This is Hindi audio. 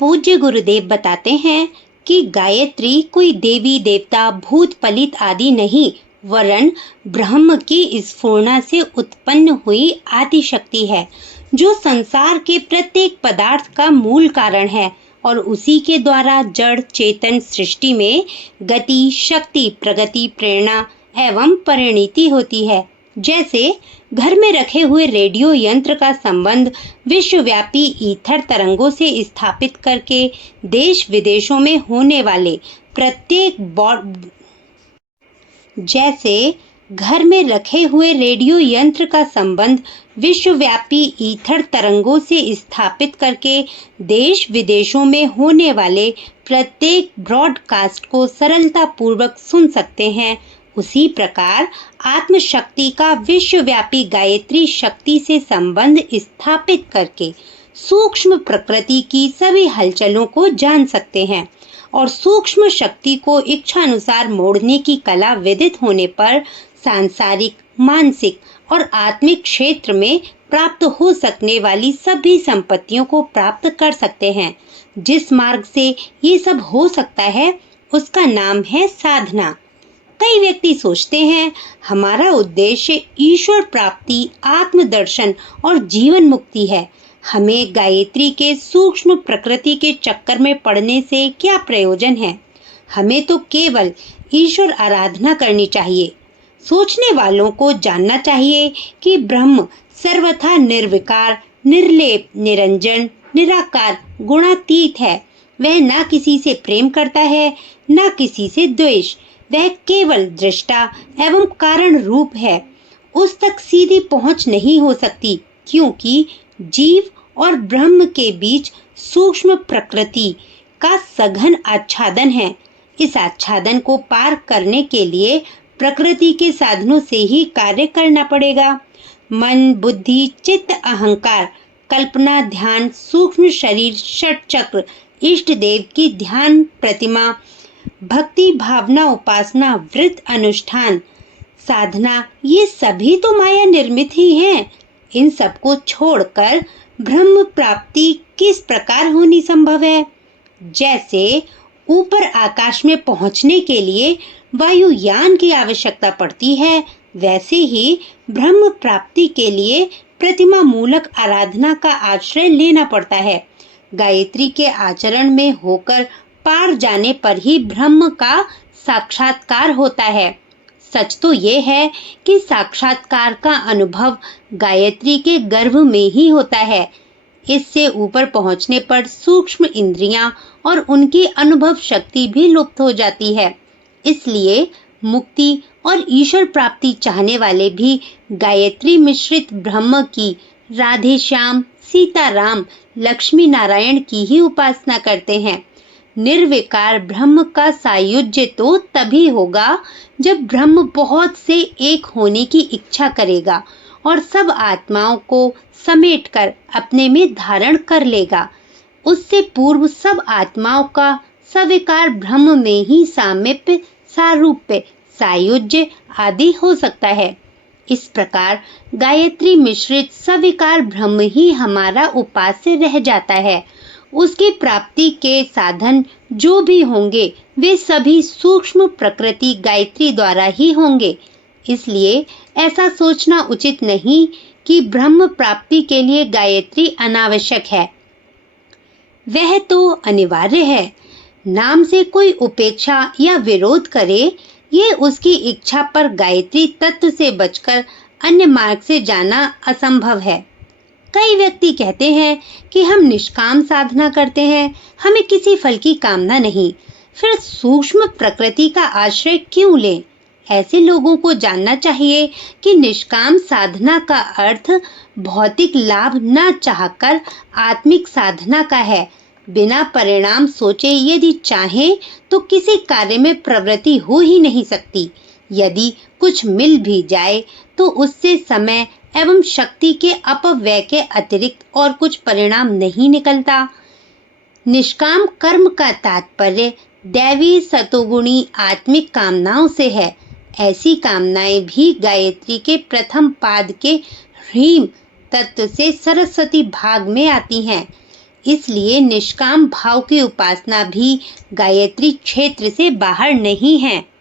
पूज्य गुरुदेव बताते हैं कि गायत्री कोई देवी देवता भूत पलित आदि नहीं, वरन ब्रह्म की स्फूर्णा से उत्पन्न हुई आदि शक्ति है, जो संसार के प्रत्येक पदार्थ का मूल कारण है और उसी के द्वारा जड़ चेतन सृष्टि में गति, शक्ति, प्रगति, प्रेरणा एवं परिणति होती है। जैसे घर में रखे हुए रेडियो यंत्र का संबंध विश्वव्यापी ईथर तरंगों से स्थापित करके देश विदेशों में होने वाले प्रत्येक जैसे घर में रखे हुए रेडियो यंत्र का संबंध विश्वव्यापी ईथर तरंगों से स्थापित करके देश विदेशों में होने वाले प्रत्येक ब्रॉडकास्ट को सरलता पूर्वक सुन सकते हैं, उसी प्रकार आत्म शक्ति का विश्वव्यापी गायत्री शक्ति से संबंध स्थापित करके सूक्ष्म प्रकृति की सभी हलचलों को जान सकते हैं और सूक्ष्म शक्ति को इच्छानुसार मोड़ने की कला विदित होने पर सांसारिक, मानसिक और आत्मिक क्षेत्र में प्राप्त हो सकने वाली सभी संपत्तियों को प्राप्त कर सकते हैं। जिस मार्ग से ये सब हो सकता है उसका नाम है साधना। कई व्यक्ति सोचते हैं हमारा उद्देश्य ईश्वर प्राप्ति, आत्मदर्शन और जीवन मुक्ति है। हमें गायत्री के सूक्ष्म प्रकृति के चक्कर में पड़ने से क्या प्रयोजन है? हमें तो केवल ईश्वर आराधना करनी चाहिए। सोचने वालों को जानना चाहिए कि ब्रह्म सर्वथा निर्विकार, निर्लेप, निरंजन, निराकार, गुणातीत है। वह ना किसी से प्रेम करता है, ना किसी से द्वेष। वह केवल दृष्टा एवं कारण रूप है। उस तक सीधी पहुंच नहीं हो सकती, क्योंकि जीव और ब्रह्म के बीच सूक्ष्म प्रकृति का सघन आच्छादन है। इस आच्छादन को पार करने के लिए प्रकृति के साधनों से ही कार्य करना पड़ेगा। मन, बुद्धि, चित्त, अहंकार, कल्पना, ध्यान, सूक्ष्म शरीर, षट चक्र, इष्ट देव की ध्यान प्रतिमा, भक्ति, भावना, उपासना, व्रत, अनुष्ठान, साधना, ये सभी तो माया निर्मित ही हैं। इन सबको छोड़कर ब्रह्म प्राप्ति किस प्रकार होनी संभव है? जैसे ऊपर आकाश में पहुंचने के लिए वायुयान की आवश्यकता पड़ती है, वैसे ही ब्रह्म प्राप्ति के लिए प्रतिमा मूलक आराधना का आश्रय लेना पड़ता है। गायत्री के आचरण में होकर पार जाने पर ही ब्रह्म का साक्षात्कार होता है। सच तो ये है कि साक्षात्कार का अनुभव गायत्री के गर्भ में ही होता है। इससे ऊपर पहुंचने पर सूक्ष्म इंद्रियां और उनकी अनुभव शक्ति भी लुप्त हो जाती है। इसलिए मुक्ति और ईश्वर प्राप्ति चाहने वाले भी गायत्री मिश्रित ब्रह्म की, राधे श्याम, सीताराम, लक्ष्मी नारायण की ही उपासना करते हैं। निर्विकार ब्रह्म का सायुज्य तो तभी होगा जब ब्रह्म बहुत से एक होने की इच्छा करेगा और सब आत्माओं को समेटकर अपने में धारण कर लेगा। उससे पूर्व सब आत्माओं का सविकार ब्रह्म में ही सामीप्य, सारूप्य, सायुज्य आदि हो सकता है। इस प्रकार गायत्री मिश्रित सविकार ब्रह्म ही हमारा उपास्य रह जाता है। उसकी प्राप्ति के साधन जो भी होंगे वे सभी सूक्ष्म प्रकृति गायत्री द्वारा ही होंगे। इसलिए ऐसा सोचना उचित नहीं कि ब्रह्म प्राप्ति के लिए गायत्री अनावश्यक है। वह तो अनिवार्य है। नाम से कोई उपेक्षा या विरोध करे, ये उसकी इच्छा पर गायत्री तत्व से बचकर अन्य मार्ग से जाना असंभव है। कई व्यक्ति कहते हैं कि हम निष्काम साधना करते हैं, हमें किसी फल की कामना नहीं, फिर सूक्ष्म प्रकृति का आश्रय क्यों लें? ऐसे लोगों को जानना चाहिए कि निष्काम साधना का अर्थ भौतिक लाभ न चाहकर आत्मिक साधना का है। बिना परिणाम सोचे यदि चाहें तो किसी कार्य में प्रवृत्ति हो ही नहीं सकती। यदि कुछ मिल भी जाए तो उससे समय एवं शक्ति के अपव्यय के अतिरिक्त और कुछ परिणाम नहीं निकलता। निष्काम कर्म का तात्पर्य दैवी सतोगुणी आत्मिक कामनाओं से है। ऐसी कामनाएं भी गायत्री के प्रथम पाद के ह्रीम तत्व से सरस्वती भाग में आती हैं। इसलिए निष्काम भाव की उपासना भी गायत्री क्षेत्र से बाहर नहीं है।